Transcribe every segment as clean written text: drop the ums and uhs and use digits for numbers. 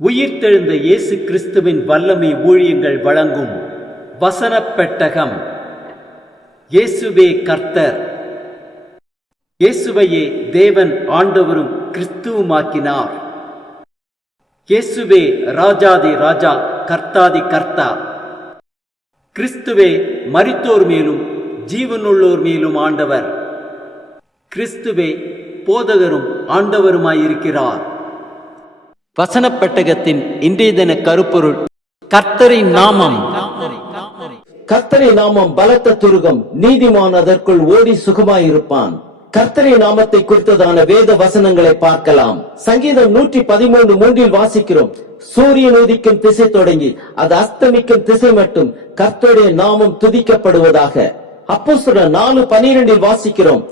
உயிர்த்தெழுந்த இயேசு கிறிஸ்துவின் வல்லமை ஊழியங்கள் வழங்கும் வசனப் பெட்டகம். இயேசுவே கர்த்தர். இயேசுவையே தேவன் ஆண்டவரும் கிறிஸ்துவுமாக்கினார். இயேசுவே ராஜாதி ராஜா, கர்த்தாதி கர்த்தா. கிறிஸ்துவே மரித்தோர் மேலும் ஜீவனுள்ளோர் மேலும் ஆண்டவர். கிறிஸ்துவே போதகரும் ஆண்டவருமாயிருக்கிறார். வசனப் பெட்டகத்தின் இன்றைய தின கருப்பொருள்: கர்த்தரின் நாமம். கர்த்தரின் நாமம் பலத்த துருகம், நீதிமான் அதற்குள் ஓடி சுகமாயிருப்பான். கர்த்தரின் நாமத்தை குறித்ததான வேத வசனங்களை பார்க்கலாம். சங்கீதம் 113:3 வாசிக்கிறோம்: சூரியன் உதிக்கும் திசை தொடங்கி அது அஸ்தமிக்கும் திசை மட்டும் கர்த்தருடைய நாமம் துதிக்கப்படுவதாக. அப்போஸ்தலர் 4:12 வாசிக்கிறோம்: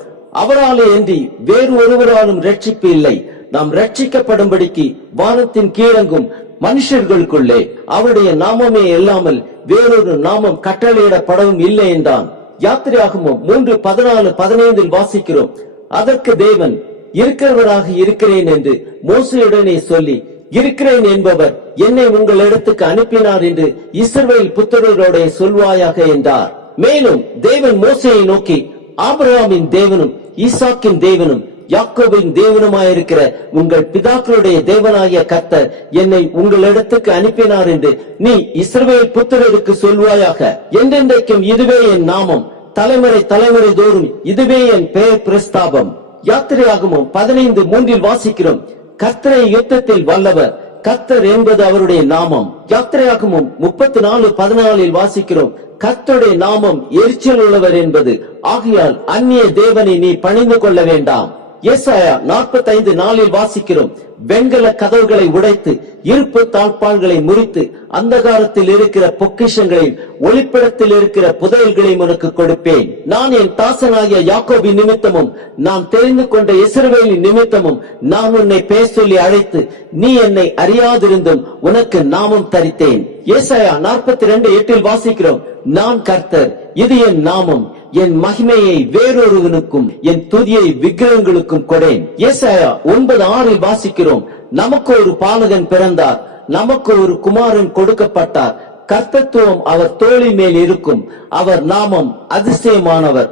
அவராலே அன்றி வேறு ஒருவராலும் ரட்சிப்பு இல்லை. நாம் ரட்சிக்கப்படும்படிக்கு வானத்தின் கீழங்கும் மனுஷர்களுக்குள்ளே அவருடைய நாமமே இல்லாமல் வேறொரு நாமம் கட்டளையிடப்படவும் இல்லை என்றான். யாத்திரையாகமம் 3:14-15 வாசிக்கிறோம்: அதற்கு தேவன் இருக்கிறவராக இருக்கிறேன் என்று மோசேயுடனே சொல்லி, இருக்கிறேன் என்பவர் என்னை உங்களிடத்துக்கு அனுப்பினார் என்று இஸ்ரவேல் புத்திரரோட சொல்வாயாக என்றார். மேலும் தேவன் மோசேயை நோக்கி, ஆபிரகாமின் தேவனும் ஈசாக்கின் தேவனும் யாக்கோபின் தேவனுமாயிருக்கிற உங்கள் பிதாக்களுடைய தேவனாகிய கர்த்தர் என்னை உங்களிடத்துக்கு அனுப்பினார் என்று நீ இஸ்ரவேல் புத்திரருக்கு சொல்வாயாக. என்றென்றைக்கும் இதுவே என் நாமம், தலைமுறை தலைமுறை தோறும் இதுவே என் பெயர் பிரஸ்தாபம். யாத்திரையாகமம் 15:3 வாசிக்கிறோம்: கர்த்தரை யுத்தத்தில் வல்லவர், கர்த்தர் என்பது அவருடைய நாமம். யாத்திரையாகமம் 34:14 வாசிக்கிறோம்: கர்த்தருடைய நாமம் எரிச்சல் உள்ளவர் என்பது, ஆகையால் அந்நிய தேவனை நீ பணிந்து கொள்ள வேண்டாம். ஏசாயா 45:4 வாசிக்கிறோம்: வெண்கல கதவுகளை உடைத்து இருப்பு தாழ்பாள்களை முறித்து அந்தகாரத்தில் இருக்கிற பொக்கிஷங்களையும் ஒளிப்படத்தில் இருக்கிற புதையல்களையும் உனக்கு கொடுப்பேன். நான் என் தாசனாகிய யாக்கோபின் நிமித்தமும் நான் தெரிந்து கொண்ட இஸ்ரவேலின் நிமித்தமும் நான் உன்னை பேர் சொல்லி அழைத்து நீ என்னை அறியாதிருந்தும் உனக்கு நாமம் தரித்தேன். ஏசாயா 42:8 வாசிக்கிறோம்: நான் கர்த்தர், இது என் நாமம், என் மகிமையை வேறொருவனுக்கும் என் துதியை விக்கிரகங்களுக்கும் கொடேன். ஏசாயா 9:6 வாசிக்கிறோம்: நமக்கு ஒரு பாலகன் பிறந்தார், நமக்கு ஒரு குமாரன் கொடுக்கப்பட்டார், கர்த்தத்துவம் அவர் தோளின் மேல் இருக்கும். அவர் நாமம் அதிசயமானவர்,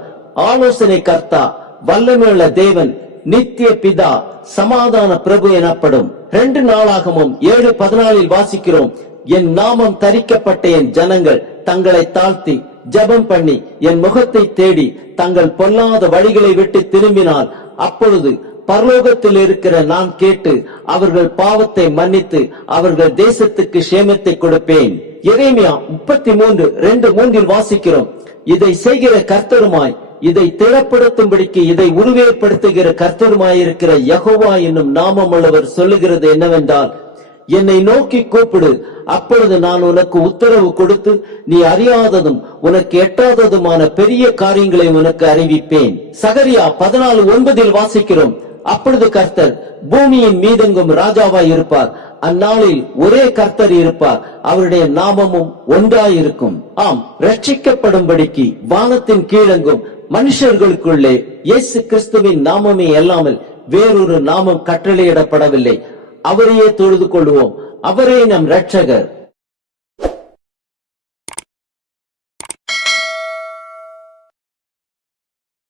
ஆலோசனை கர்த்தா, வல்லமையுள்ள தேவன், நித்திய பிதா, சமாதான பிரபு எனப்படும். 2 நாளாகமும் 7:14 வாசிக்கிறோம்: என் நாமம் தரிக்கப்பட்ட என் ஜனங்கள் தங்களை தாழ்த்தி ஜெபம் பண்ணி என் முகத்தை தேடி தங்கள் பொல்லாத வழிகளை விட்டு திரும்பினால், அப்பொழுது பரலோகத்தில் இருக்கிற நான் கேட்டு அவர்கள் பாவத்தை மன்னித்து அவர்கள் தேசத்துக்கு சேமத்தை கொடுப்பேன். எரேமியா 33:2-3 வாசிக்கிறோம்: இதை செய்கிற கர்த்தருமாய், இதை திடப்படுத்தும்படிக்கு இதை உருவேற்படுத்துகிற கர்த்தருமாயிருக்கிற யெகோவா என்னும் நாமமுள்ளவர் சொல்லுகிறது என்னவென்றால், என்னை நோக்கி கூப்பிடு, அப்பொழுது நான் உனக்கு உத்தரவு கொடுத்து நீ அறியாததும் உனக்கு எட்டாததுமான பெரிய காரியங்களை உனக்கு அறிவிப்பேன். சகரியா 14:9 வாசிக்கிறோம்: அப்பொழுது கர்த்தர் பூமியின் மீதெங்கும் ராஜாவாய் இருப்பார். அந்நாளில் ஒரே கர்த்தர் இருப்பார், அவருடைய நாமமும் ஒன்றாயிருக்கும். ஆம், ரட்சிக்கப்படும்படிக்கு வானத்தின் கீழெங்கும் மனுஷர்களுக்குள்ளே இயேசு கிறிஸ்துவின் நாமமே அல்லாமல் வேறொரு நாமம் கட்டளையிடப்படவில்லை. அவரையே தொழுது கொள்வோம். அவரே நம் இரட்சகர்.